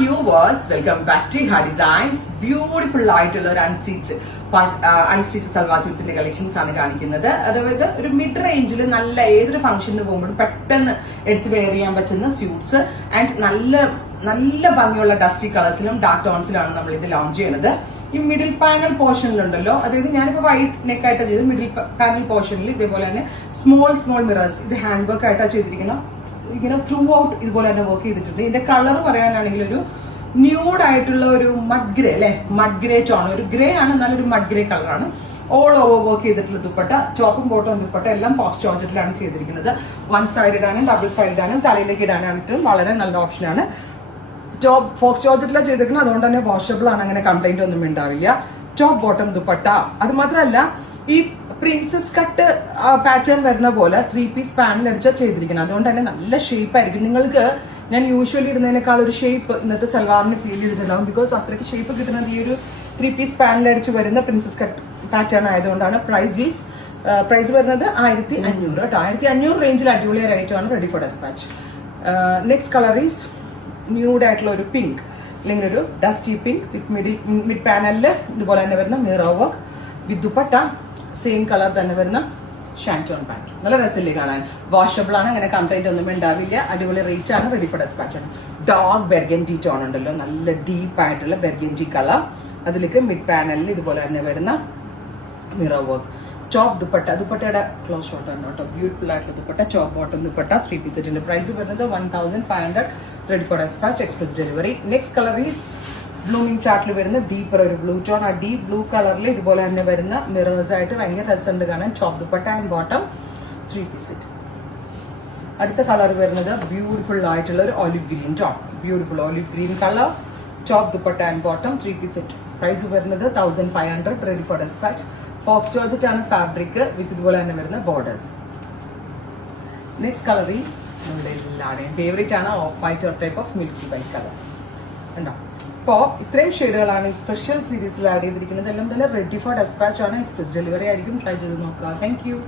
viewers, welcome back to Her Designs. Beautiful ആയിട്ടുള്ള ഒരു unstitch salwar സിൽസിന്റെ collections ആണ് കാണിക്കുന്നത്. അതായത് ഒരു മിഡ് റേഞ്ചിൽ നല്ല ഏതൊരു ഫംഗ്ഷന് പോകുമ്പോഴും പെട്ടെന്ന് എടുത്ത് വെയർ ചെയ്യാൻ പറ്റുന്ന സ്യൂട്ട്സ് ആൻഡ് നല്ല ഭംഗിയുള്ള ഡസ്റ്റി കളേഴ്സിലും ഡാർക്ക് ടോൺസിലാണ് നമ്മൾ ഇത് ലോഞ്ച് ചെയ്യുന്നത്. ഈ മിഡിൽ പാനൽ പോർഷനിലുണ്ടല്ലോ, അതായത് ഞാനിപ്പോൾ വൈറ്റ് നെക്ക് ആയിട്ട് ചെയ്ത് മിഡിൽ പാനൽ പോർഷനിൽ ഇതേപോലെ തന്നെ സ്മോൾ മിറേഴ്സ്, ഇത് ഹാൻഡ് വർക്ക് ആയിട്ടാണ് ചെയ്തിരിക്കുന്നത്. ഇങ്ങനെ ത്രൂ ഔട്ട് ഇതുപോലെ തന്നെ വർക്ക് ചെയ്തിട്ടുണ്ട്. ഇതിന്റെ കളർ പറയാനാണെങ്കിൽ ഒരു ന്യൂഡ് ആയിട്ടുള്ള ഒരു മഡ് ഗ്രേ അല്ലെ, മഡ് ഗ്രേ ടോൺ, ഒരു ഗ്രേ ആണ്, നല്ലൊരു മഡ് ഗ്രേ കളറാണ്. ഓൾ ഓവർ വർക്ക് ചെയ്തിട്ടുള്ള ദുപ്പട്ട, ടോപ്പും ബോട്ടവും ദുപ്പട്ട എല്ലാം ഫോക്സ് ജോർജറ്റിലാണ് ചെയ്തിരിക്കുന്നത്. വൺ സൈഡ് ഇടാനും ഡബിൾ സൈഡ് ഇടാനും തലയിലേക്ക് ഇടാനായിട്ടും വളരെ നല്ല ഓപ്ഷനാണ്. ടോപ്പ് ഫോക്സ് ജോർജറ്റിലാണ് ചെയ്തിരിക്കുന്നത്, അതുകൊണ്ട് തന്നെ വാഷബിൾ ആണ്, അങ്ങനെ കംപ്ലൈന്റ് ഒന്നും ഉണ്ടാവില്ല. ടോപ്പ് ബോട്ടം ദുപ്പട്ട, അത് മാത്രമല്ല ഈ പ്രിൻസസ് കട്ട് പാറ്റേൺ വരുന്ന പോലെ 3 പീസ് പാനൽ അടിച്ചാൽ ചെയ്തിരിക്കുന്നത്, അതുകൊണ്ട് തന്നെ നല്ല ഷേപ്പ് ആയിരിക്കും. നിങ്ങൾക്ക് ഞാൻ യൂഷ്വലി ഇടുന്നതിനേക്കാൾ ഒരു ഷേപ്പ് ഇന്നത്തെ സൽവാറിന് ഫീൽ ചെയ്തിട്ടുണ്ടാവും. ബിക്കോസ് അത്രയ്ക്ക് ഷേപ്പ് കിട്ടുന്നത് ഈ ഒരു 3 പീസ് പാനൽ അടിച്ച് വരുന്ന പ്രിൻസസ് കട്ട് പാറ്റേൺ ആയതുകൊണ്ടാണ്. പ്രൈസ് വരുന്നത് 1500 കേട്ടോ. 1500 റേഞ്ചിൽ അടിപൊളിയ റേറ്റ് ആണ്. Ready for despatch. Next colour is nude ആയിട്ടുള്ള ഒരു പിങ്ക്, അല്ലെങ്കിൽ ഒരു ഡസ്റ്റി പിങ്ക് വിത്ത് മിഡ് പാനലിൽ ഇതുപോലെ തന്നെ വരുന്ന mirror work with dupatta, same colour തന്നെ വരുന്ന ഷാൻറ്റോൺ പാൻറ്. നല്ല രസമില്ലേ കാണാൻ, വാഷബിൾ ആണ്, അങ്ങനെ കംപ്ലൈന്റ് ഒന്നും ഉണ്ടാവില്ല. അടിപൊളി റേറ്റ് ആണ്. റെഡി ഫോർ ഡെസ്പാച്ച് ആണ്. ഡാർക്ക് ബെർഗൻറ്റി ടോൺ ഉണ്ടല്ലോ, നല്ല ഡീപ്പ് ആയിട്ടുള്ള ബെർഗൻറ്റി കളർ, അതിലേക്ക് മിഡ് പാനലിൽ ഇതുപോലെ തന്നെ വരുന്ന മിറർ വർക്ക്. ടോപ്പ് ദുപ്പട്ടയുടെ ക്ലോസ് ഷോട്ട് ആണ് കേട്ടോ. ബ്യൂട്ടിഫുൾ ആയിട്ടുള്ള dupatta, top bottom dupatta, 3 piece സെറ്റിന്റെ പ്രൈസ് വരുന്നത് 1500. Ready for despatch, express delivery. Next colour is blooming ചാർട്ടിൽ വരുന്ന ഡീപ്പർ ഒരു ബ്ലൂ ടോൺ. ആ ഡീപ്പ് ബ്ലൂ കളറിൽ ഇതുപോലെ തന്നെ വരുന്ന മിറേഴ്സ് ആയിട്ട് ഭയങ്കര രസമുണ്ട് കാണാൻ. Top dupatta and bottom 3 piece set. അടുത്ത കളർ വരുന്നത് ബ്യൂട്ടിഫുൾ ആയിട്ടുള്ള ഒരു olive green tone, beautiful olive green colour, top dupatta and bottom 3 piece set. Price വരുന്നത് 1500. Ready for despatch. Faux georgette ആണ് ഫാബ്രിക് വിത്ത് ഇതുപോലെ തന്നെ വരുന്ന ബോർഡേഴ്സ്. നെക്സ്റ്റ് കളർ ഈസ് നമ്മുടെ എല്ലാവരുടെയും ഫേവറേറ്റ് ആണ്, of white type of milky white colour ഉണ്ടോ. ഇപ്പോൾ ഇത്രയും ഷെയ്ഡുകളാണ് ഈ സ്പെഷ്യൽ സീരീസിൽ ആഡ് ചെയ്തിരിക്കുന്നത്. എല്ലാം തന്നെ റെഡി ഫോർ ഡെസ്പാച്ച് ആണ്, എക്സ്പ്രസ് ഡെലിവറി ആയിരിക്കും. ട്രൈ ചെയ്ത് നോക്കുക. Thank you.